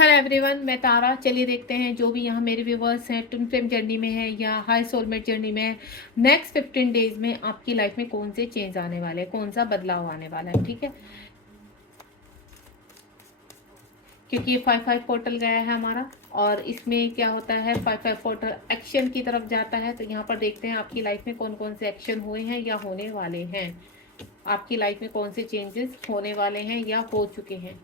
Hello everyone, मैं तारा। चलिए देखते हैं जो भी यहाँ मेरे व्यूवर्स हैं, ट्विन फ्लेम जर्नी में है या हाई सोलमेट जर्नी में है, नेक्स्ट 15 डेज में आपकी लाइफ में कौन से चेंज आने वाले हैं, कौन सा बदलाव आने वाला है। ठीक है, क्योंकि ये 5-5 पोर्टल गया है हमारा, और इसमें क्या होता है, 5-5 पोर्टल एक्शन की तरफ जाता है। तो यहाँ पर देखते हैं आपकी लाइफ में कौन कौन से एक्शन हुए हैं या होने वाले हैं, आपकी लाइफ में कौन से चेंजेस होने वाले हैं या हो चुके हैं।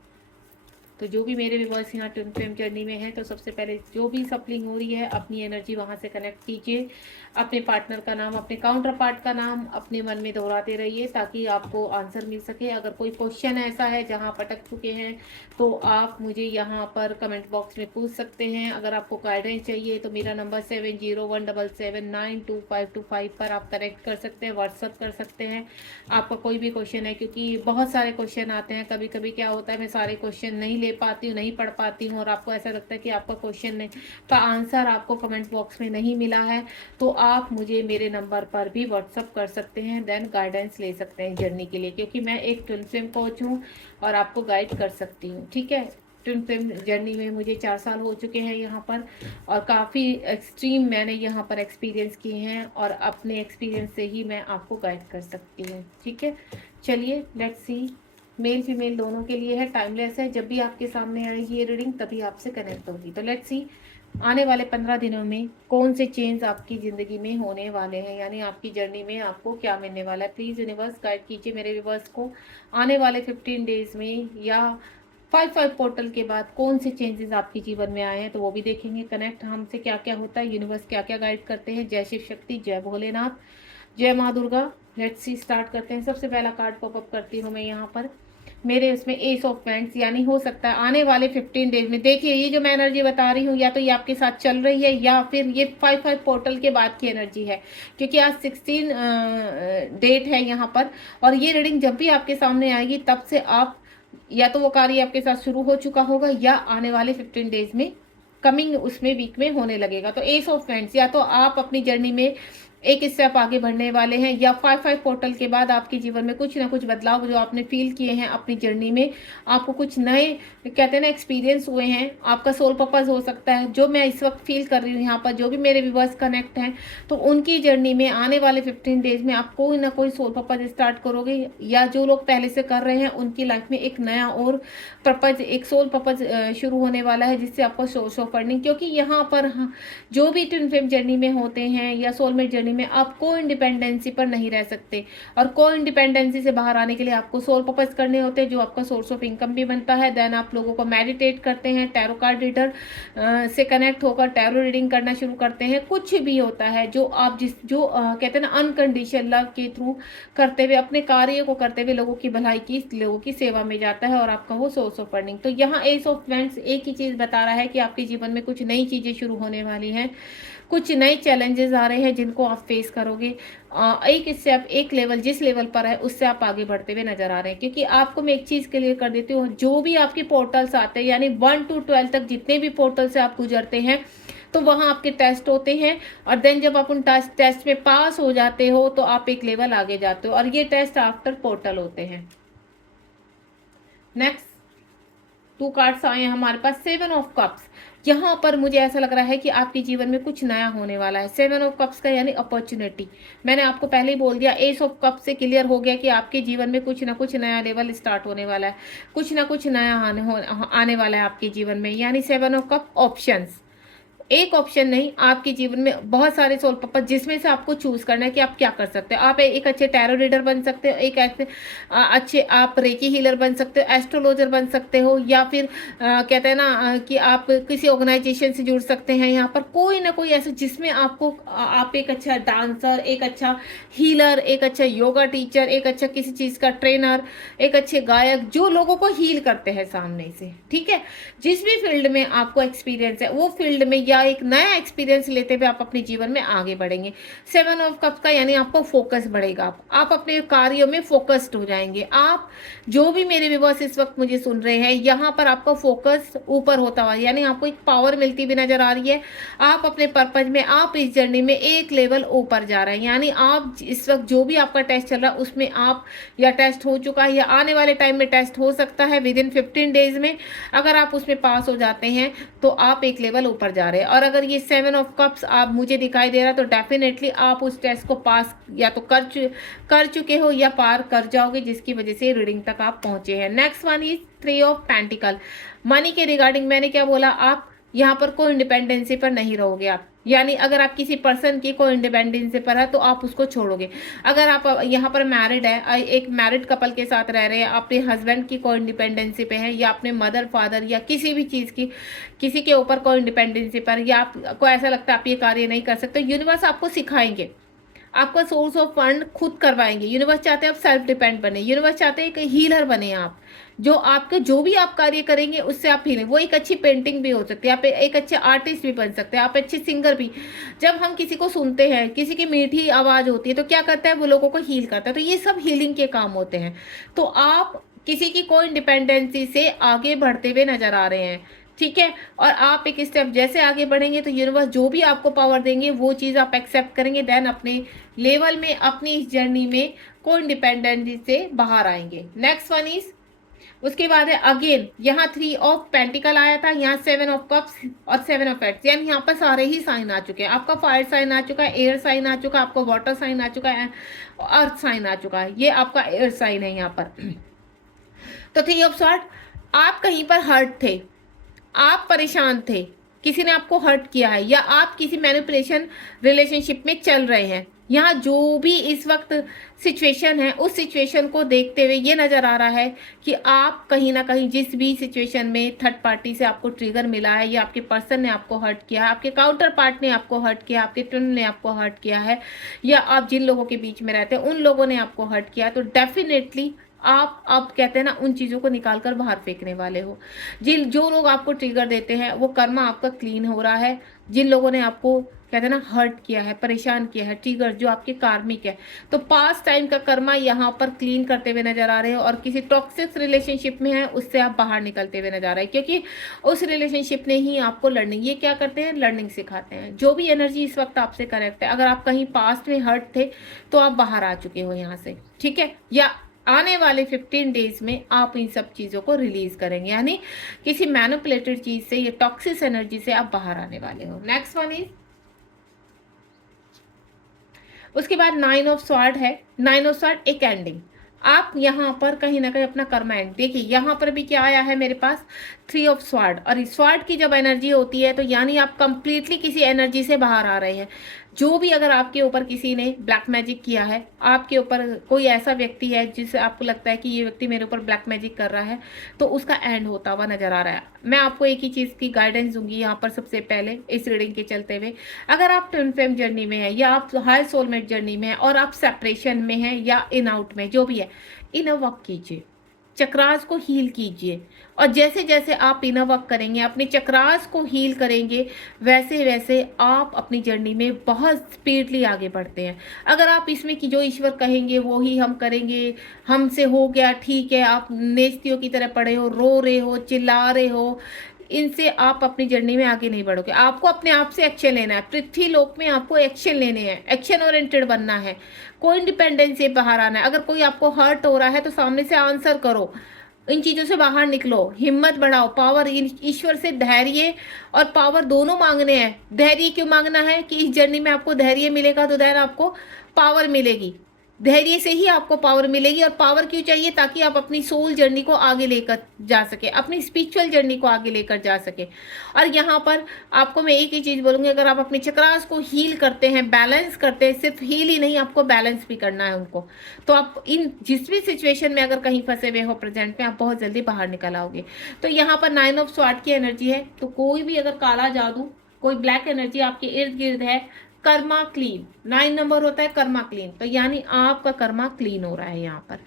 तो जो भी मेरे व्यूवर्स यहाँ ट्विन फ्लेम जर्नी में है, तो सबसे पहले जो भी सप्लिंग हो रही है, अपनी एनर्जी वहाँ से कनेक्ट कीजिए। अपने पार्टनर का नाम, अपने काउंटर पार्ट का नाम अपने मन में दोहराते रहिए ताकि आपको आंसर मिल सके। अगर कोई क्वेश्चन ऐसा है जहाँ आप अटक चुके हैं तो आप मुझे यहाँ पर कमेंट बॉक्स में पूछ सकते हैं। अगर आपको गाइडेंस चाहिए तो मेरा नंबर 7017792525 पर आप कनेक्ट कर सकते हैं, व्हाट्सअप कर सकते हैं। आपका कोई भी क्वेश्चन है, क्योंकि बहुत सारे क्वेश्चन आते हैं। कभी कभी क्या होता है, मैं सारे क्वेश्चन नहीं ले पाती हूँ, नहीं पढ़ पाती हूँ, और आपको ऐसा लगता है कि आपका क्वेश्चन का आंसर आपको कमेंट बॉक्स में नहीं मिला है, तो आप मुझे मेरे नंबर पर भी व्हाट्सअप कर सकते हैं, देन गाइडेंस ले सकते हैं जर्नी के लिए, क्योंकि मैं एक ट्विन फ्लेम कोच हूँ और आपको गाइड कर सकती हूँ। ठीक है, ट्विन फ्लेम जर्नी में मुझे 4 साल हो चुके हैं यहाँ पर, और काफ़ी एक्सट्रीम मैंने यहाँ पर एक्सपीरियंस किए हैं, और अपने एक्सपीरियंस से ही मैं आपको गाइड कर सकती हूँ। ठीक है, चलिए लेट्स सी। मेल फीमेल दोनों के लिए है, टाइमलेस है। जब भी आपके सामने आएगी ये रीडिंग तभी आपसे कनेक्ट होगी। तो लेट्स सी, आने वाले 15 दिनों में कौन से चेंज आपकी ज़िंदगी में होने वाले हैं, यानी आपकी जर्नी में आपको क्या मिलने वाला है। प्लीज़ यूनिवर्स गाइड कीजिए मेरे व्यूवर्स को, आने वाले 15 डेज में या 5-5 पोर्टल के बाद कौन से चेंजेस आपके जीवन में आए हैं, तो वो भी देखेंगे। कनेक्ट हमसे क्या क्या होता है, यूनिवर्स क्या क्या गाइड करते हैं। जय शिव शक्ति, जय भोलेनाथ, जय माँ दुर्गा। लेट्स सी, स्टार्ट करते हैं। सबसे पहला कार्ड पॉपअप करती हूँ मैं यहाँ पर, मेरे उसमें एस ऑफ पेंट्स, यानी हो सकता है आने वाले 15 डेज में। देखिए, ये जो मैं एनर्जी बता रही हूँ, या तो ये आपके साथ चल रही है या फिर ये 5-5 पोर्टल के बाद की एनर्जी है, क्योंकि आज 16 डेट है यहाँ पर। और ये रीडिंग जब भी आपके सामने आएगी तब से आप, या तो वो कार्य आपके साथ शुरू हो चुका होगा या आने वाले 15 डेज में कमिंग उसमें वीक में होने लगेगा। तो एस ऑफ पेंट्स, या तो आप अपनी जर्नी में एक स्टेप आगे बढ़ने वाले हैं, या 5-5 पोर्टल के बाद आपके जीवन में कुछ ना कुछ बदलाव जो आपने फील किए हैं अपनी जर्नी में, आपको कुछ नए कहते हैं ना एक्सपीरियंस हुए हैं। आपका सोल पर्पस हो सकता है, जो मैं इस वक्त फील कर रही हूँ यहाँ पर। जो भी मेरे व्यूवर्स कनेक्ट हैं, तो उनकी जर्नी में आने वाले 15 डेज में आप कोई ना कोई सोल पर्पस स्टार्ट करोगे, या जो लोग पहले से कर रहे हैं उनकी लाइफ में एक नया और पर्पज, एक सोल पर्पज शुरू होने वाला है, जिससे आपको सोर्स ऑफ अर्निंग। क्योंकि यहाँ पर जो भी ट्विन फ्लेम जर्नी में होते हैं या सोलमेट जर्नी में, आप को इंडिपेंडेंसी पर नहीं रह सकते, और को इंडिपेंडेंसी से बाहर आने के लिए आपको सोल पर्पस करने होते हैं, जो आपका सोर्स ऑफ इनकम भी बनता है। देन आप लोगों को मेडिटेट करते हैं, टैरो कार्ड रीडर से कनेक्ट होकर टैरो रीडिंग करना शुरू करते हैं। कुछ भी होता है जो आप कहते हैं ना अनकंडीशनल लव के थ्रू करते हुए, अपने कार्य को करते हुए लोगों की भलाई की, लोगों की सेवा में जाता है, और आपका वो सोर्स ऑफ अर्निंग। तो यहाँ एस ऑफ वेंट्स एक ही चीज़ बता रहा है कि आपके जीवन में कुछ नई चीज़ें शुरू होने वाली हैं, कुछ नए चैलेंजेस आ रहे हैं जिनको आप फेस करोगे। एक स्टेप, एक लेवल जिस लेवल पर है उससे आप आगे बढ़ते हुए नजर आ रहे हैं। क्योंकि आपको मैं एक चीज़ क्लियर कर देती हूँ, जो भी आपके पोर्टल्स आते हैं, यानी 1 to 12 तक जितने भी पोर्टल से आप गुजरते हैं, तो वहाँ आपके टेस्ट होते हैं, और देन जब आप उन टेस्ट में पास हो जाते हो तो आप एक लेवल आगे जाते हो, और ये टेस्ट आफ्टर पोर्टल होते हैं। नेक्स्ट 2 कार्ड्स आए हैं हमारे पास, 7 ऑफ कप्स। यहाँ पर मुझे ऐसा लग रहा है कि आपके जीवन में कुछ नया होने वाला है। 7 ऑफ कप्स का यानी अपॉर्चुनिटी। मैंने आपको पहले ही बोल दिया, एस ऑफ कप से क्लियर हो गया कि आपके जीवन में कुछ ना कुछ नया लेवल स्टार्ट होने वाला है, कुछ ना कुछ नया आने वाला है आपके जीवन में। यानी 7 ऑफ कप ऑप्शंस, एक ऑप्शन नहीं, आपके जीवन में बहुत सारे सोल पर्पस, जिसमें से आपको चूज करना है कि आप क्या कर सकते हो। आप एक अच्छे टैरो रीडर बन सकते हो, एक ऐसे अच्छे आप रेकी हीलर बन सकते हो, एस्ट्रोलॉजर बन सकते हो, या फिर कहते हैं ना कि आप किसी ऑर्गेनाइजेशन से जुड़ सकते हैं। यहाँ पर कोई ना कोई ऐसा जिसमें आपको आप एक अच्छा डांसर, एक अच्छा हीलर, एक अच्छा योगा टीचर, एक अच्छा किसी चीज़ का ट्रेनर, एक अच्छे गायक जो लोगों को हील करते हैं सामने से। ठीक है, जिस भी फील्ड में आपको एक्सपीरियंस है वो फील्ड में, या या एक नया एक्सपीरियंस लेते हुए आप अपने जीवन में आगे बढ़ेंगे। 7 ऑफ कप्स का यानी आपको फोकस बढ़ेगा, आप अपने कार्यों में फोकस्ड हो जाएंगे। आप जो भी मेरे व्यूअर्स इस वक्त मुझे सुन रहे हैं, यहाँ पर आपका फोकस ऊपर होता हुआ यानी आपको एक पावर मिलती हुई नजर आ रही है। आप अपने पर्पज में, आप इस जर्नी में एक लेवल ऊपर जा रहे हैं, यानी आप इस वक्त जो भी आपका टेस्ट चल रहा है उसमें आप या टेस्ट हो चुका है या आने वाले टाइम में टेस्ट हो सकता है विदिन 15 डेज में। अगर आप उसमें पास हो जाते हैं तो आप एक लेवल ऊपर जा रहे हैं। और अगर ये 7 ऑफ कप्स आप मुझे दिखाई दे रहा है तो डेफिनेटली आप उस टेस्ट को पास या तो कर चुके हो या पार कर जाओगे, जिसकी वजह से रीडिंग तक आप पहुंचे हैं। Next one is 3 of pentacle. Money के रिगार्डिंग मैंने क्या बोला, आप यहाँ पर कोई इंडिपेंडेंसी पर नहीं रहोगे आप, यानी अगर आप किसी पर्सन की कोई इंडिपेंडेंसी पर है तो आप उसको छोड़ोगे। अगर आप यहाँ पर मैरिड है, एक मैरिड कपल के साथ रह रहे हैं, अपने हस्बैंड की कोई इंडिपेंडेंसी पे है या अपने मदर फादर या किसी भी चीज़ की किसी के ऊपर कोई इंडिपेंडेंसी पर, या आपको ऐसा लगता है आप ये कार्य नहीं कर सकते, यूनिवर्स आपको सिखाएंगे, आपका सोर्स ऑफ फंड खुद करवाएंगे। यूनिवर्स चाहते हैं आप सेल्फ डिपेंड बने, यूनिवर्स चाहते हैं कि हीलर बने आप, जो आपके जो भी आप कार्य करेंगे उससे आप हीलिंग, वो एक अच्छी पेंटिंग भी हो सकती है, आप एक अच्छे आर्टिस्ट भी बन सकते हैं, आप अच्छे सिंगर भी। जब हम किसी को सुनते हैं, किसी की मीठी आवाज़ होती है तो क्या करता है, वो लोगों को हील करता है, तो ये सब हीलिंग के काम होते हैं। तो आप किसी की कोई इंडिपेंडेंसी से आगे बढ़ते हुए नजर आ रहे हैं, ठीक है। और आप एक स्टेप जैसे आगे बढ़ेंगे तो यूनिवर्स जो भी आपको पावर देंगे वो चीज़ आप एक्सेप्ट करेंगे, देन अपने लेवल में, अपनी इस जर्नी में कोई इंडिपेंडेंसी से बाहर आएंगे। नेक्स्ट वन इज, उसके बाद है अगेन यहाँ 3 ऑफ पेंटिकल आया था, यहाँ 7 ऑफ कप्स और 7 ऑफ हेड्स, यानी यहाँ पर सारे ही साइन आ चुके हैं। आपका फायर साइन आ चुका है, एयर साइन आ चुका है, आपका वाटर साइन आ चुका है, अर्थ साइन आ चुका है, ये आपका एयर साइन है यहाँ पर। तो 3 ऑफ सॉर्ड, आप कहीं पर हर्ट थे, आप परेशान थे, किसी ने आपको हर्ट किया है या आप किसी मैनिपुलेशन रिलेशनशिप में चल रहे हैं। यहाँ जो भी इस वक्त सिचुएशन है उस सिचुएशन को देखते हुए ये नज़र आ रहा है कि आप कहीं ना कहीं जिस भी सिचुएशन में थर्ड पार्टी से आपको ट्रिगर मिला है या आपके पर्सन ने आपको हर्ट किया है, आपके काउंटर पार्ट ने आपको हर्ट किया, आपके ट्विन ने आपको हर्ट किया है, या आप जिन लोगों के बीच में रहते हैं उन लोगों ने आपको हर्ट किया, तो डेफिनेटली आप कहते हैं ना उन चीज़ों को निकाल कर बाहर फेंकने वाले हो। जो लोग आपको ट्रिगर देते हैं वो कर्मा आपका क्लीन हो रहा है। जिन लोगों ने आपको कहते हैं ना हर्ट किया है, परेशान किया है, ट्रिगर जो आपके कार्मिक है, तो पास्ट टाइम का कर्मा यहाँ पर क्लीन करते हुए नजर आ रहे हो। और किसी टॉक्सिक रिलेशनशिप में है उससे आप बाहर निकलते हुए नजर आ रहे हैं, क्योंकि उस रिलेशनशिप ने ही आपको लर्निंग, ये क्या करते हैं, लर्निंग सिखाते हैं। जो भी एनर्जी इस वक्त आपसे करेक्ट है, अगर आप कहीं पास्ट में हर्ट थे तो आप बाहर आ चुके हो यहाँ से, ठीक है, या आने वाले 15 डेज में आप इन सब चीज़ों को रिलीज करेंगे, यानी किसी मैनिपुलेटेड चीज़ से या टॉक्सिक एनर्जी से आप बाहर आने वाले हो। नेक्स्ट वन इज, उसके बाद 9 ऑफ स्वॉर्ड है। 9 ऑफ स्वॉर्ड एक एंडिंग, आप यहाँ पर कहीं ना कहीं अपना कर्म एंड, देखिए यहाँ पर भी क्या आया है मेरे पास, 3 ऑफ स्वॉर्ड। और इस स्वॉर्ड की जब एनर्जी होती है तो यानी आप कंप्लीटली किसी एनर्जी से बाहर आ रहे हैं। जो भी अगर आपके ऊपर किसी ने ब्लैक मैजिक किया है, आपके ऊपर कोई ऐसा व्यक्ति है जिससे आपको लगता है कि ये व्यक्ति मेरे ऊपर ब्लैक मैजिक कर रहा है, तो उसका एंड होता हुआ नजर आ रहा है। मैं आपको एक ही चीज़ की गाइडेंस दूंगी यहाँ पर सबसे पहले इस रीडिंग के चलते हुए, अगर आप ट्विन फ्लेम जर्नी में है या आप हाई सोलमेट जर्नी में है और आप सेपरेशन में है या इन आउट में, जो भी है, इनर वर्क कीजिए, चक्रास को हील कीजिए। और जैसे जैसे आप इनर वर्क करेंगे, अपने चक्रास को हील करेंगे, वैसे वैसे आप अपनी जर्नी में बहुत स्पीडली आगे बढ़ते हैं। अगर आप इसमें कि जो ईश्वर कहेंगे वो ही हम करेंगे, हमसे हो गया ठीक है, आप नेस्तियों की तरह पड़े हो, रो रहे हो, चिल्ला रहे हो, इनसे आप अपनी जर्नी में आगे नहीं बढ़ोगे। आपको अपने आप से एक्शन लेना है, पृथ्वी लोक में आपको एक्शन लेने हैं, एक्शन ओरिएंटेड बनना है, कोई इंडिपेंडेंस से बाहर आना है। अगर कोई आपको हर्ट हो रहा है तो सामने से आंसर करो, इन चीज़ों से बाहर निकलो, हिम्मत बढ़ाओ, पावर, ईश्वर से धैर्य और पावर दोनों मांगने हैं। धैर्य क्यों मांगना है कि इस जर्नी में आपको धैर्य मिलेगा तो देन आपको पावर मिलेगी, धैर्य से ही आपको पावर मिलेगी। और पावर क्यों चाहिए, ताकि आप अपनी सोल जर्नी को आगे लेकर जा सके, अपनी स्पिरिचुअल जर्नी को आगे लेकर जा सके। और यहाँ पर आपको मैं एक ही चीज़ बोलूँगी, अगर आप अपने चक्रास को हील करते हैं, बैलेंस करते हैं, सिर्फ हील ही नहीं आपको बैलेंस भी करना है उनको, तो आप इन जिस भी सिचुएशन में अगर कहीं फंसे हुए हो प्रेजेंट में, आप बहुत जल्दी बाहर निकल आओगे। तो यहाँ पर 9 ऑफ स्वॉर्ड की एनर्जी है, तो कोई भी अगर काला जादू, कोई ब्लैक एनर्जी आपके इर्द गिर्द है, कर्मा क्लीन, 9 नंबर होता है कर्मा क्लीन, तो यानी आपका कर्मा क्लीन हो रहा है यहाँ पर।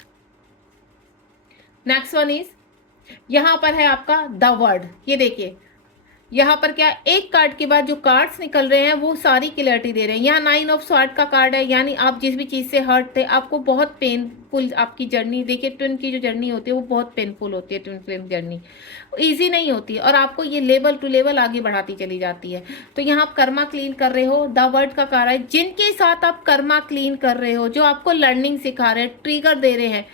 नेक्स्ट वन इज, यहाँ पर है आपका द वर्ड, ये देखिए यहाँ पर क्या एक कार्ड के बाद जो कार्ड्स निकल रहे हैं वो सारी क्लियरिटी दे रहे हैं। यहाँ 9 ऑफ स्वॉर्ड का कार्ड है, यानी आप जिस भी चीज़ से हर्ट थे, आपको बहुत पेनफुल आपकी जर्नी, देखिए ट्विन की जो जर्नी होती है वो बहुत पेनफुल होती है, ट्विन फ्लेम जर्नी ईजी नहीं होती है और आपको ये लेवल टू लेवल आगे बढ़ाती चली जाती है। तो यहाँ आप कर्मा क्लीन कर रहे हो, द वर्ड का कार्ड है, जिनके साथ आप कर्मा क्लीन कर रहे हो, जो आपको लर्निंग सिखा रहे हैं, ट्रिगर दे रहे हैं,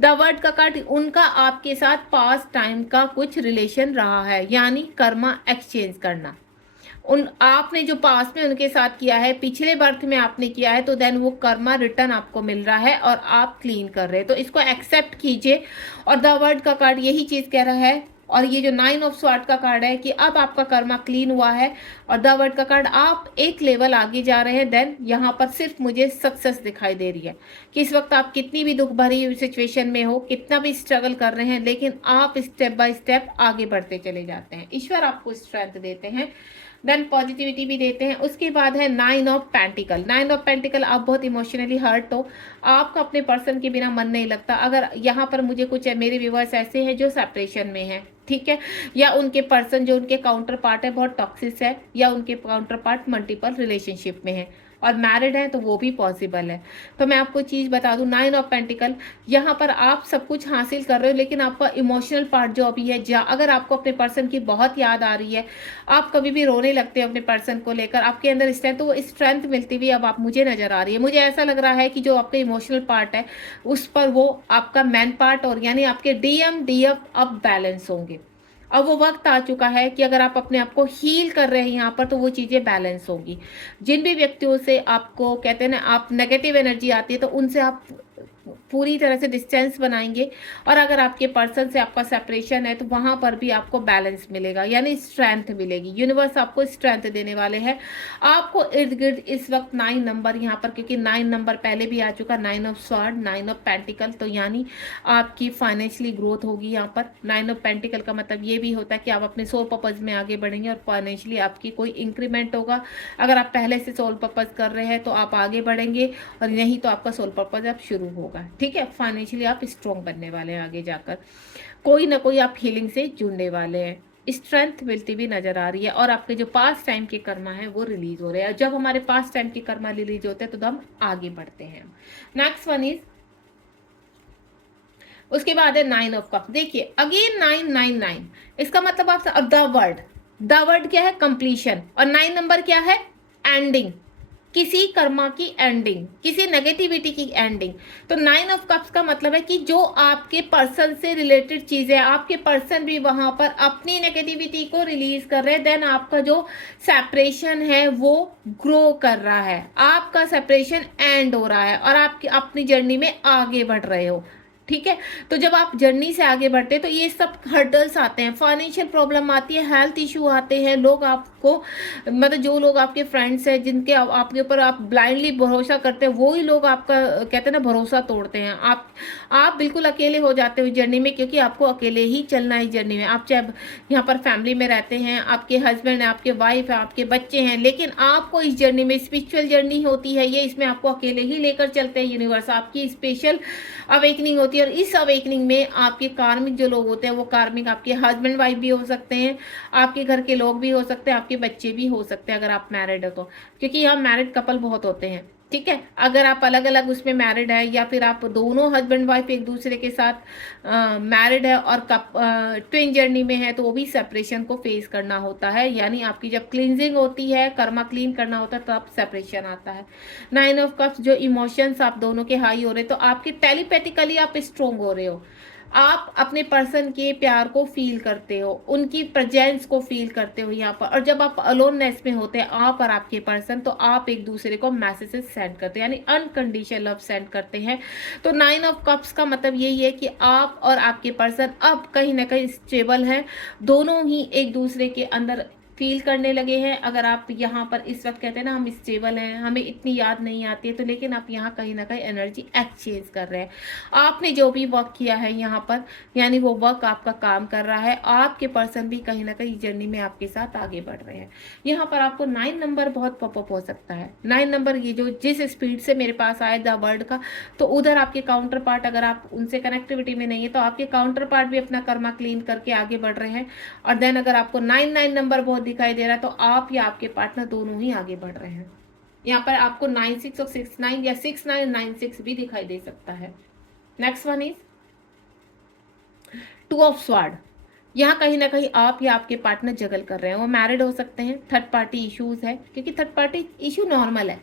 द वर्ड का कार्ड, उनका आपके साथ पास्ट टाइम का कुछ रिलेशन रहा है, यानी कर्मा एक्सचेंज करना। उन आपने जो पास्ट में उनके साथ किया है, पिछले बर्थ में आपने किया है, तो देन वो कर्मा रिटर्न आपको मिल रहा है और आप क्लीन कर रहे हैं, तो इसको एक्सेप्ट कीजिए। और द वर्ड का कार्ड यही चीज कह रहा है, और ये जो 9 ऑफ स्वॉर्ड का कार्ड है कि अब आपका कर्मा क्लीन हुआ है, और द वर्ड का कार्ड आप एक लेवल आगे जा रहे हैं। देन यहाँ पर सिर्फ मुझे सक्सेस दिखाई दे रही है कि इस वक्त आप कितनी भी दुख भरी सिचुएशन में हो, कितना भी स्ट्रगल कर रहे हैं, लेकिन आप स्टेप बाय स्टेप आगे बढ़ते चले जाते हैं। ईश्वर आपको स्ट्रेंथ देते हैं, देन पॉजिटिविटी भी देते हैं। उसके बाद है 9 ऑफ पेंटिकल। 9 ऑफ पेंटिकल, आप बहुत इमोशनली हर्ट हो, आपका अपने पर्सन के बिना मन नहीं लगता। अगर यहाँ पर मुझे कुछ है, मेरे व्यूअर्स ऐसे हैं जो सेपरेशन में है, ठीक है, या उनके पर्सन जो उनके काउंटर पार्ट है बहुत टॉक्सिक है, या उनके काउंटर पार्ट मल्टीपल रिलेशनशिप में है और मैरिड है, तो वो भी पॉसिबल है। तो मैं आपको चीज़ बता दूं, 9 ऑफ पेंटिकल, यहाँ पर आप सब कुछ हासिल कर रहे हो, लेकिन आपका इमोशनल पार्ट जो अभी है, अगर आपको अपने पर्सन की बहुत याद आ रही है, आप कभी भी रोने लगते हो अपने पर्सन को लेकर, आपके अंदर स्ट्रेंथ, तो वो स्ट्रेंथ मिलती हुई अब आप मुझे नजर आ रही है। मुझे ऐसा लग रहा है कि जो आपका इमोशनल पार्ट है उस पर वो आपका मैन पार्ट, और यानी आपके डीएम डीएफ अब बैलेंस होंगे। अब वो वक्त आ चुका है कि अगर आप अपने आप को हील कर रहे हैं यहाँ पर, तो वो चीज़ें बैलेंस होगी। जिन भी व्यक्तियों से आपको कहते हैं ना आप नेगेटिव एनर्जी आती है, तो उनसे आप पूरी तरह से डिस्टेंस बनाएंगे, और अगर आपके पर्सन से आपका सेपरेशन है, तो वहां पर भी आपको बैलेंस मिलेगा, यानी स्ट्रेंथ मिलेगी। यूनिवर्स आपको स्ट्रेंथ देने वाले हैं। आपको इर्द गिर्द इस वक्त 9 नंबर यहाँ पर, क्योंकि 9 नंबर पहले भी आ चुका, 9 ऑफ स्वॉर्ड, 9 ऑफ पेंटिकल, तो यानी आपकी फाइनेंशियली ग्रोथ होगी। यहाँ पर 9 ऑफ पेंटिकल का मतलब ये भी होता है कि आप अपने सोल पर्पज में आगे बढ़ेंगे और फाइनेंशियली आपकी कोई इंक्रीमेंट होगा। अगर आप पहले से सोल पर्पज कर रहे हैं तो आप आगे बढ़ेंगे, और नहीं तो आपका सोल पर्पज अब शुरू होगा, ठीक है। फाइनेंशियली आप स्ट्रॉन्ग बनने वाले हैं, आगे जाकर कोई ना कोई आप हीलिंग से जुड़ने वाले हैं, स्ट्रेंथ मिलती हुई नजर आ रही है, और आपके जो पास्ट टाइम के कर्मा है वो रिलीज हो रहे हैं। जब हमारे पास्ट टाइम के कर्मा रिलीज होते हैं तो हम आगे बढ़ते हैं। नेक्स्ट वन इज, उसके बाद है 9 ऑफ कप। देखिए अगेन 999, इसका मतलब आप द वर्ड क्या है, कंप्लीशन, और 9 नंबर क्या है, एंडिंग, किसी कर्मा की एंडिंग, किसी नेगेटिविटी की एंडिंग। तो 9 ऑफ कप्स का मतलब है कि जो आपके पर्सन से रिलेटेड चीजें, आपके पर्सन भी वहां पर अपनी नेगेटिविटी को रिलीज कर रहे हैं, देन आपका जो सेपरेशन है वो ग्रो कर रहा है, आपका सेपरेशन एंड हो रहा है, और आप अपनी जर्नी में आगे बढ़ रहे हो, ठीक है। तो जब आप जर्नी से आगे बढ़ते हैं तो ये सब हर्डल्स आते हैं, फाइनेंशियल प्रॉब्लम आती है, हेल्थ इशू आते हैं, लोग आपको मतलब जो लोग आपके फ्रेंड्स हैं जिनके आपके ऊपर आप ब्लाइंडली भरोसा करते हैं, वही लोग आपका कहते हैं ना भरोसा तोड़ते हैं। आप बिल्कुल अकेले हो जाते हो जर्नी में, क्योंकि आपको अकेले ही चलना है जर्नी में। आप चाहे यहाँ पर फैमिली में रहते हैं, आपके हस्बैंड है, आपके वाइफ है, आपके बच्चे हैं, लेकिन आपको इस जर्नी में स्पिरिचुअल जर्नी होती है ये, इसमें आपको अकेले ही लेकर चलते हैं यूनिवर्स, आपकी स्पेशल अवेकनिंग होती है। और इस अवेकनिंग में आपके कार्मिक जो लोग होते हैं, वो कार्मिक आपके हस्बैंड वाइफ भी हो सकते हैं, आपके घर के लोग भी हो सकते हैं, आपके बच्चे भी हो सकते हैं अगर आप मैरिड हो तो, क्योंकि यहाँ मैरिड कपल बहुत होते हैं, ठीक है। अगर आप अलग अलग उसमें मैरिड है, या फिर आप दोनों हस्बैंड वाइफ एक दूसरे के साथ मैरिड है और ट्विन जर्नी में है, तो वो भी सेपरेशन को फेस करना होता है। यानी आपकी जब क्लींजिंग होती है, कर्मा क्लीन करना होता है, तब सेपरेशन आता है। 9 ऑफ कप्स, जो इमोशंस आप दोनों के हाई हो रहे, तो आपके टेलीपैथिकली आप स्ट्रोंग हो रहे हो, आप अपने पर्सन के प्यार को फील करते हो, उनकी प्रेजेंस को फील करते हो यहाँ पर। और जब आप अलोननेस में होते हैं आप और आपके पर्सन, तो आप एक दूसरे को मैसेजेस सेंड करते हैं, यानी अनकंडीशनल लव सेंड करते हैं। तो 9 ऑफ कप्स का मतलब यही है कि आप और आपके पर्सन अब कहीं ना कहीं स्टेबल हैं, दोनों ही एक दूसरे के अंदर फील करने लगे हैं। अगर आप यहाँ पर इस वक्त कहते हैं ना हम स्टेबल हैं, हमें इतनी याद नहीं आती है, तो लेकिन आप यहाँ कहीं ना कहीं एनर्जी एक्सचेंज कर रहे हैं। आपने जो भी वर्क किया है यहाँ पर, यानी वो वर्क आपका काम कर रहा है, आपके पर्सन भी कहीं ना कहीं जर्नी में आपके साथ आगे बढ़ रहे हैं। यहाँ पर आपको 9 नंबर बहुत पॉपअप हो सकता है। 9 नंबर ये जो जिस स्पीड से मेरे पास आए द वर्ड का, तो उधर आपके काउंटर पार्ट, अगर आप उनसे कनेक्टिविटी में नहीं है, तो आपके काउंटर पार्ट भी अपना कर्मा क्लीन करके आगे बढ़ रहे हैं। और देन अगर आपको 9 नंबर बहुत दिखाई दे रहा है, तो आप या आपके पार्टनर दोनों ही आगे बढ़ रहे हैं। यहाँ पर आपको 9-6 और 6-9 या 6-9-9-6 भी दिखाई दे सकता है। Next one is 2 of sword. यहाँ कहीं ना कहीं आप या आपके पार्टनर जगल कर रहे हैं, वो मैरिड हो सकते हैं, थर्ड पार्टी इश्यूज है, क्योंकि थर्ड पार्टी इशू नॉर्मल है,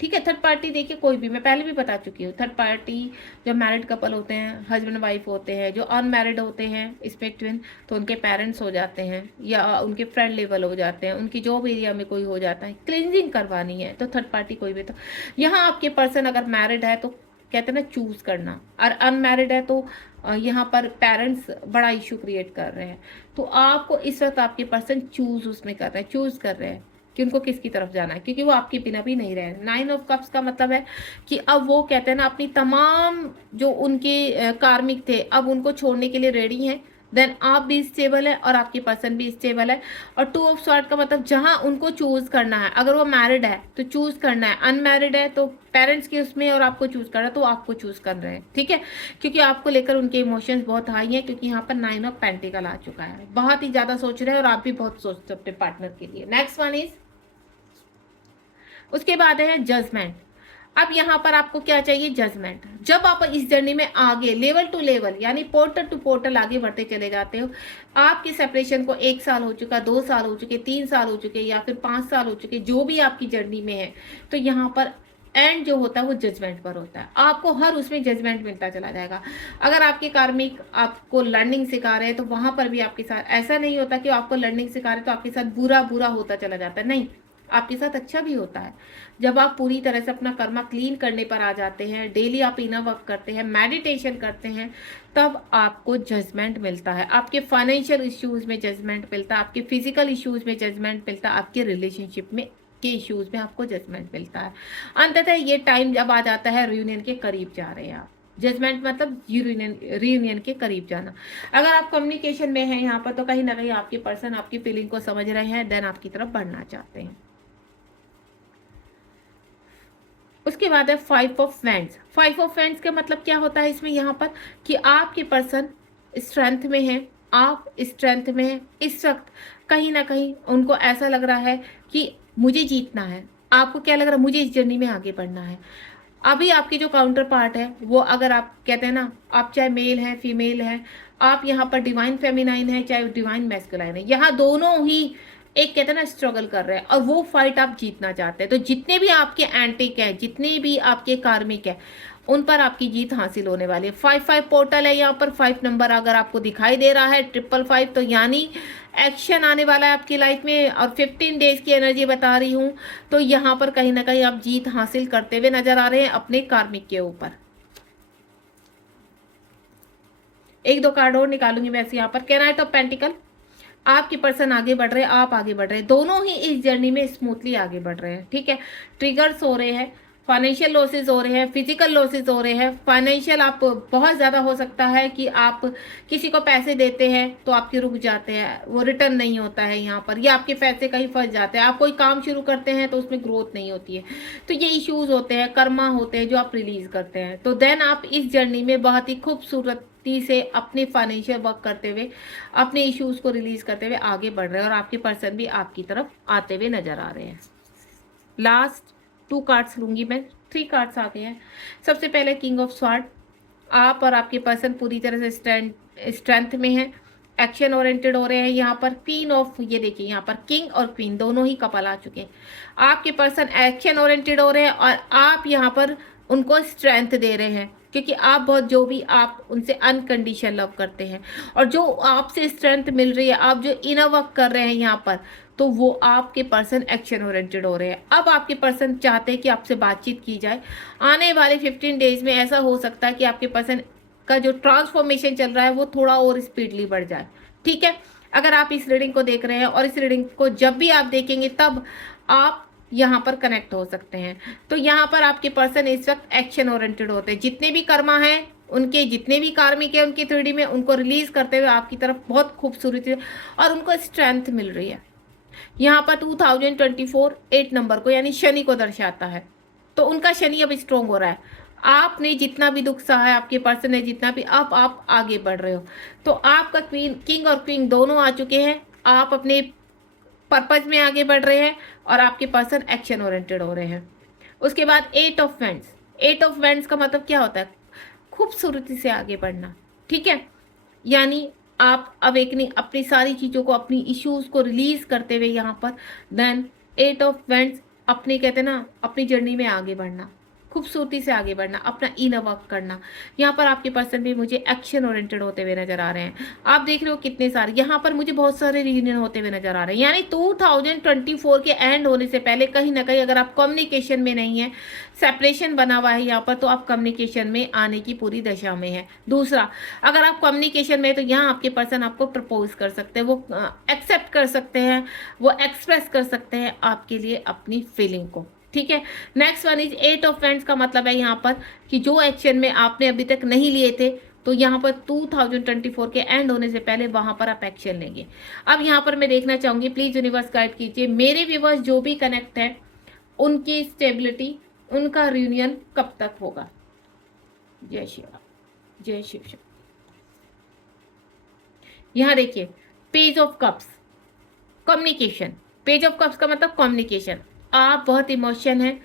ठीक है। थर्ड पार्टी देखिए कोई भी, मैं पहले भी बता चुकी हूँ, थर्ड पार्टी जब मैरिड कपल होते हैं, हस्बैंड वाइफ होते हैं, जो अनमैरिड होते हैं इसमें ट्विन, तो उनके पेरेंट्स हो जाते हैं या उनके फ्रेंड लेवल हो जाते हैं, उनकी जॉब एरिया में कोई हो जाता है, क्लिनजिंग करवानी है, तो थर्ड पार्टी कोई भी। तो यहाँ आपके पर्सन अगर मैरिड है तो कहते हैं ना चूज करना, और अनमैरिड है तो यहाँ पर पेरेंट्स बड़ा इशू क्रिएट कर रहे हैं। तो आपको इस वक्त आपके पर्सन चूज उसमें कर रहे हैं, चूज कर रहे हैं कि उनको किसकी तरफ जाना है, क्योंकि वो आपके बिना भी नहीं रहे। 9 ऑफ कप्स का मतलब है कि अब वो कहते हैं ना अपनी तमाम जो उनके कार्मिक थे अब उनको छोड़ने के लिए रेडी हैं। देन आप भी स्टेबल है और आपकी पर्सन भी स्टेबल है। और 2 ऑफ स्वॉर्ड का मतलब जहां उनको चूज करना है, अगर वो मैरिड है तो चूज करना है, अनमैरिड है तो पेरेंट्स के उसमें और आपको चूज करना है, तो आपको चूज कर रहे हैं, ठीक है। क्योंकि आपको लेकर उनके इमोशंस बहुत हाई है, क्योंकि यहाँ पर 9 ऑफ पेंटिकल आ चुका है, बहुत ही ज्यादा सोच रहे हैं और आप भी बहुत सोचते हो अपने पार्टनर के लिए। नेक्स्ट वन इज, उसके बाद है जजमेंट। अब यहाँ पर आपको क्या चाहिए, जजमेंट। जब आप इस जर्नी में आगे लेवल टू लेवल यानी पोर्टल टू पोर्टल आगे बढ़ते चले जाते हो, आपकी सेपरेशन को 1 साल हो चुका, 2 साल हो चुके, 3 साल हो चुके या फिर 5 साल हो चुके, जो भी आपकी जर्नी में है, तो यहाँ पर एंड जो होता है वो जजमेंट पर होता है। आपको हर उसमें जजमेंट मिलता चला जाएगा। अगर आपके कार्मिक आपको लर्निंग सिखा रहे हैं तो वहां पर भी आपके साथ ऐसा नहीं होता कि आपको लर्निंग सिखा रहे तो आपके साथ बुरा बुरा होता चला जाता है, नहीं, आपके साथ अच्छा भी होता है। जब आप पूरी तरह से अपना कर्मा क्लीन करने पर आ जाते हैं, डेली आप इनर वर्क करते हैं, मेडिटेशन करते हैं, तब आपको जजमेंट मिलता है। आपके फाइनेंशियल इश्यूज में जजमेंट मिलता है, आपके फिजिकल इश्यूज में जजमेंट मिलता है, आपके रिलेशनशिप में के इश्यूज में आपको जजमेंट मिलता है। अंततः ये टाइम जब आ जाता है रियूनियन के करीब जा रहे हैं आप, जजमेंट मतलब रियूनियन के करीब जाना। अगर आप कम्युनिकेशन में हैं यहाँ पर, तो कहीं ना कहीं आपके पर्सन आपकी फीलिंग को समझ रहे हैं, देन आपकी तरफ बढ़ना चाहते हैं। उसके बाद है 5 ऑफ वैंड्स। 5 ऑफ वैंड्स का मतलब क्या होता है इसमें, यहाँ पर कि आपके पर्सन स्ट्रेंथ में है, आप स्ट्रेंथ में है इस वक्त। कहीं ना कहीं उनको ऐसा लग रहा है कि मुझे जीतना है। आपको क्या लग रहा है, मुझे इस जर्नी में आगे बढ़ना है। अभी आपकी जो काउंटर पार्ट है वो, अगर आप कहते हैं ना, आप चाहे मेल हैं फीमेल हैं, आप यहाँ पर डिवाइन फेमिनाइन है चाहे डिवाइन मैस्कुलाइन है, यहाँ दोनों ही एक कहते हैं ना स्ट्रगल कर रहे हैं और वो फाइट आप जीतना चाहते हैं। तो जितने भी आपके एंटिक हैं, जितने भी आपके कार्मिक हैं, उन पर आपकी जीत हासिल होने वाली है। 5-5 पोर्टल है यहाँ पर, 5 नंबर अगर आपको दिखाई दे रहा है, 555, तो यानी एक्शन आने वाला है आपकी लाइफ में। और 15 डेज की एनर्जी बता रही हूँ, तो यहाँ पर कहीं ना कहीं आप जीत हासिल करते हुए नजर आ रहे हैं अपने कार्मिक के ऊपर। 1-2 कार्ड और निकालूंगी वैसे यहाँ पर। नाइट ऑफ पेंटिकल, आपके पर्सन आगे बढ़ रहे हैं, आप आगे बढ़ रहे हैं, दोनों ही इस जर्नी में स्मूथली आगे बढ़ रहे हैं, ठीक है। ट्रिगर्स हो रहे हैं, फाइनेंशियल लॉसेस हो रहे हैं, फिजिकल लॉसेस हो रहे हैं। फाइनेंशियल आप बहुत ज़्यादा हो सकता है कि आप किसी को पैसे देते हैं तो आपके रुक जाते हैं, वो रिटर्न नहीं होता है यहाँ पर, या आपके पैसे कहीं फंस जाते हैं। आप कोई काम शुरू करते हैं तो उसमें ग्रोथ नहीं होती है, तो ये इश्यूज होते हैं, कर्मा होते हैं जो आप रिलीज करते हैं। तो देन आप इस जर्नी में बहुत ही खूबसूरत से अपने फाइनेंशियल वर्क करते हुए, अपने इश्यूज को रिलीज करते हुए आगे बढ़ रहे हैं, और आपके पर्सन भी आपकी तरफ आते हुए नजर आ रहे हैं। लास्ट 2 कार्ड्स लूंगी मैं, 3 कार्ड्स आ गए हैं। सबसे पहले किंग ऑफ स्वॉर्ड, आप और आपके पर्सन पूरी तरह से स्ट्रेंथ में है, एक्शन ओरिएंटेड हो रहे हैं यहाँ पर। क्वीन ऑफ, ये देखिए यहाँ पर किंग और क्वीन दोनों ही कपल आ चुके हैं। आपके पर्सन एक्शन ओरिएंटेड हो रहे हैं और आप यहाँ पर उनको स्ट्रेंथ दे रहे हैं, क्योंकि आप बहुत, जो भी आप उनसे अनकंडीशन लव करते हैं और जो आपसे स्ट्रेंथ मिल रही है, आप जो इनर वर्क कर रहे हैं यहाँ पर, तो वो आपके पर्सन एक्शन ओरिएंटेड हो रहे हैं। अब आपके पर्सन चाहते हैं कि आपसे बातचीत की जाए। आने वाले 15 डेज में ऐसा हो सकता है कि आपके पर्सन का जो ट्रांसफॉर्मेशन चल रहा है वो थोड़ा और स्पीडली बढ़ जाए, ठीक है। अगर आप इस रीडिंग को देख रहे हैं और इस रीडिंग को जब भी आप देखेंगे तब आप यहाँ पर कनेक्ट हो सकते हैं। तो यहाँ पर आपके पर्सन इस वक्त एक्शन ओरिएंटेड होते हैं। जितने भी कर्मा हैं उनके, जितने भी कार्मिक है उनकी 3D में, उनको रिलीज करते हुए आपकी तरफ बहुत खूबसूरती और उनको स्ट्रेंथ मिल रही है। यहाँ पर 2024 8 नंबर को यानी शनि को दर्शाता है, तो उनका शनि अब स्ट्रोंग हो रहा है। आपने जितना भी दुख सहा है, आपके पर्सन ने जितना भी, अब आप आगे बढ़ रहे हो। तो आपका क्वीन, किंग और क्वीन दोनों आ चुके हैं। आप अपने पर्पज में आगे बढ़ रहे हैं और आपके पर्सन एक्शन ओरिएंटेड हो रहे हैं। उसके बाद 8 ऑफ वेंड्स। 8 ऑफ वेंड्स का मतलब क्या होता है? खूबसूरती से आगे बढ़ना, ठीक है। यानी आप अवेकनिंग, अपनी सारी चीज़ों को, अपनी इश्यूज को रिलीज करते हुए यहाँ पर देन 8 ऑफ वेंड्स, अपने कहते हैं ना, अपनी जर्नी में आगे बढ़ना, खूबसूरती से आगे बढ़ना, अपना इनर वर्क करना। यहाँ पर आपके पर्सन भी मुझे एक्शन ओरिएंटेड होते हुए नजर आ रहे हैं। आप देख रहे हो कितने सारे, यहाँ पर मुझे बहुत सारे रियूनियन होते हुए नजर आ रहे हैं। यानी 2024 के एंड होने से पहले कहीं ना कहीं अगर आप कम्युनिकेशन में नहीं है, सेपरेशन बना हुआ है यहाँ पर, तो आप कम्युनिकेशन में आने की पूरी दशा में है। दूसरा, अगर आप कम्युनिकेशन में, तो यहाँ आपके पर्सन आपको प्रपोज कर सकते हैं, वो एक्सेप्ट कर सकते हैं, वो एक्सप्रेस कर सकते हैं आपके लिए अपनी फीलिंग को, ठीक है। Next one is 8 of vends का मतलब है यहाँ पर कि जो एक्शन में आपने अभी तक नहीं लिए थे, तो यहाँ पर 2024 के एंड होने से पहले वहां पर आप एक्शन लेंगे। अब यहाँ पर मैं देखना चाहूंगी, प्लीज यूनिवर्स गाइड कीजिए मेरे व्यूवर्स जो भी कनेक्ट है, उनकी स्टेबिलिटी, उनका रियूनियन कब तक होगा। जय श्री राम, जय शिव शिव। यहाँ देखिए, page of cups, communication. Page of cups का मतलब कम्युनिकेशन। आप बहुत इमोशन है,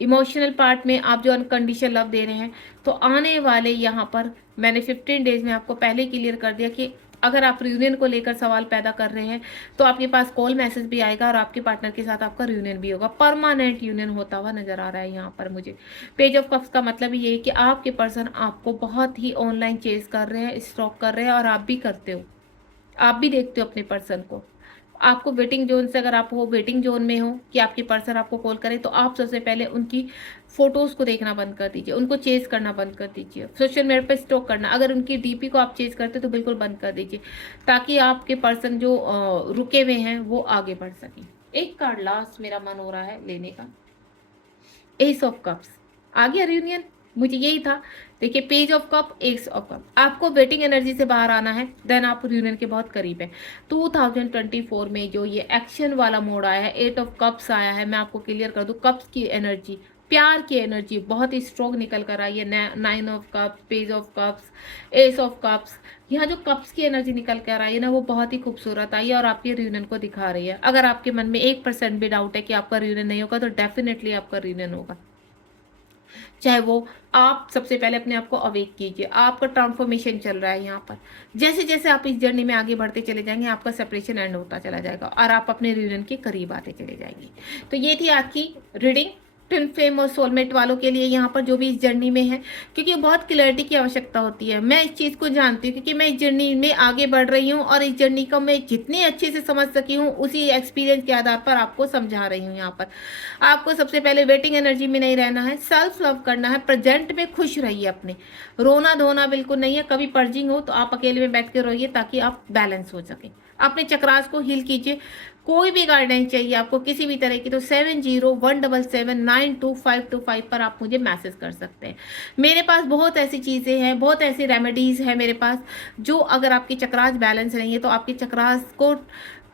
इमोशनल पार्ट में आप जो अनकंडीशनल लव दे रहे हैं, तो आने वाले यहाँ पर मैंने 15 डेज में आपको पहले क्लियर कर दिया कि अगर आप रियूनियन को लेकर सवाल पैदा कर रहे हैं, तो आपके पास कॉल मैसेज भी आएगा और आपके पार्टनर के साथ आपका रियूनियन भी होगा। परमानेंट यूनियन होता हुआ नजर आ रहा है यहाँ पर मुझे। पेज ऑफ कप्स का मतलब ये है कि आपके पर्सन आपको बहुत ही ऑनलाइन चेज कर रहे हैं, स्टॉक कर रहे हैं, और आप भी करते हो, आप भी देखते हो अपने पर्सन को। आपको वेटिंग जोन से, अगर आप हो वेटिंग जोन में हो कि आपके पर्सन आपको कॉल करे, तो आप सबसे पहले उनकी फोटोज को देखना बंद कर दीजिए, उनको चेज करना बंद कर दीजिए, सोशल मीडिया पे स्टॉक करना, अगर उनकी डीपी को आप चेज करते तो बिल्कुल बंद कर दीजिए, ताकि आपके पर्सन जो रुके हुए हैं वो आगे बढ़ सके। एक कार्ड लास्ट मेरा मन हो रहा है लेने का, एस ऑफ कप्स। आ गया रियूनियन, मुझे यही था। देखिए, page of cup, S of cup, आपको वेटिंग एनर्जी से बाहर आना है, देन आप यूनियन के बहुत करीब है। 2024 में जो ये एक्शन वाला मोड आया है, 8 ऑफ कप्स आया है, मैं आपको क्लियर कर दूं, कप्स की एनर्जी, प्यार की एनर्जी बहुत ही स्ट्रॉन्ग निकल कर आई है। 9 of cups, page of cups, S of cups, यहाँ जो कप्स की एनर्जी निकल कर आई है ना, वो बहुत ही खूबसूरत आई है और आपके रियूनियन को दिखा रही है। अगर आपके मन में 1% भी डाउट है कि आपका रियूनियन नहीं होगा, तो डेफिनेटली आपका रियूनियन होगा। चाहे वो, आप सबसे पहले अपने आप को अवेक कीजिए, आपका ट्रांसफॉर्मेशन चल रहा है यहाँ पर। जैसे जैसे आप इस जर्नी में आगे बढ़ते चले जाएंगे, आपका सेपरेशन एंड होता चला जाएगा और आप अपने रियूनियन के करीब आते चले जाएंगे। तो ये थी आज की रीडिंग ट्विन फ्लेम और सोलमेट वालों के लिए, यहाँ पर जो भी इस जर्नी में है, क्योंकि बहुत क्लैरिटी की आवश्यकता होती है। मैं इस चीज़ को जानती हूँ क्योंकि मैं इस जर्नी में आगे बढ़ रही हूँ और इस जर्नी को मैं जितने अच्छे से समझ सकी हूँ, उसी एक्सपीरियंस के आधार पर आपको समझा रही हूँ। यहाँ पर आपको सबसे पहले वेटिंग एनर्जी में नहीं रहना है, सेल्फ लव करना है, प्रेजेंट में खुश रहिए अपने, रोना धोना बिल्कुल नहीं है। कभी पर्जिंग हो तो आप अकेले में बैठ के रोइए, ताकि आप बैलेंस हो सके। अपने चक्रास को हील कीजिए। कोई भी गाइडेंस चाहिए आपको किसी भी तरह की, तो 7017792525 पर आप मुझे मैसेज कर सकते हैं। मेरे पास बहुत ऐसी चीज़ें हैं, बहुत ऐसी रेमेडीज़ हैं मेरे पास, जो अगर आपकी चक्रास बैलेंस नहीं है, तो आपकी चक्रास को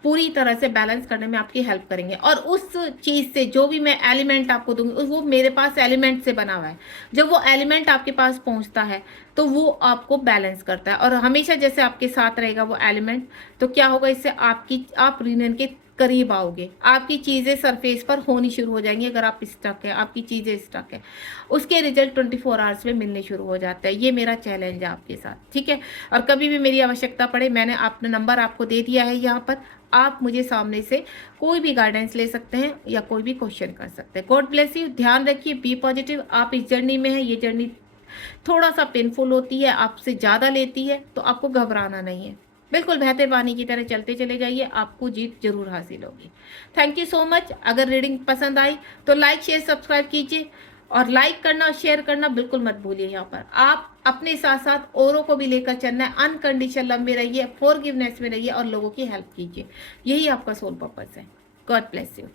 पूरी तरह से बैलेंस करने में आपकी हेल्प करेंगे। और उस चीज़ से जो भी मैं एलिमेंट आपको दूंगी, वो मेरे पास एलिमेंट से बना हुआ है। जब वो एलिमेंट आपके पास पहुंचता है, तो वो आपको बैलेंस करता है, और हमेशा जैसे आपके साथ रहेगा वो एलिमेंट, तो क्या होगा, इससे आप यूनियन के करीब आओगे, आपकी चीज़ें सरफेस पर होनी शुरू हो जाएंगी। अगर आप स्टक है, आपकी चीज़ें स्टक है, उसके रिजल्ट 24 आवर्स में मिलने शुरू हो जाते हैं। ये मेरा चैलेंज है आपके साथ, ठीक है। और कभी भी मेरी आवश्यकता पड़े, मैंने अपना नंबर आपको दे दिया है यहाँ पर, आप मुझे सामने से कोई भी गाइडेंस ले सकते हैं या कोई भी क्वेश्चन कर सकते हैं। गॉड ब्लेस यू, ध्यान रखिए, बी पॉजिटिव। आप इस जर्नी में हैं, ये जर्नी थोड़ा सा पेनफुल होती है, आपसे ज़्यादा लेती है, तो आपको घबराना नहीं है, बिल्कुल बहते पानी की तरह चलते चले जाइए, आपको जीत जरूर हासिल होगी। Thank you so much. अगर रीडिंग पसंद आई तो लाइक शेयर सब्सक्राइब कीजिए, और लाइक करना और शेयर करना बिल्कुल मत भूलिए। यहाँ पर आप अपने साथ साथ औरों को भी लेकर चलना है, अनकंडीशनल लव में रहिए, फॉरगिवनेस में रहिए और लोगों की हेल्प कीजिए। यही आपका सोल पर्पस है। God bless you.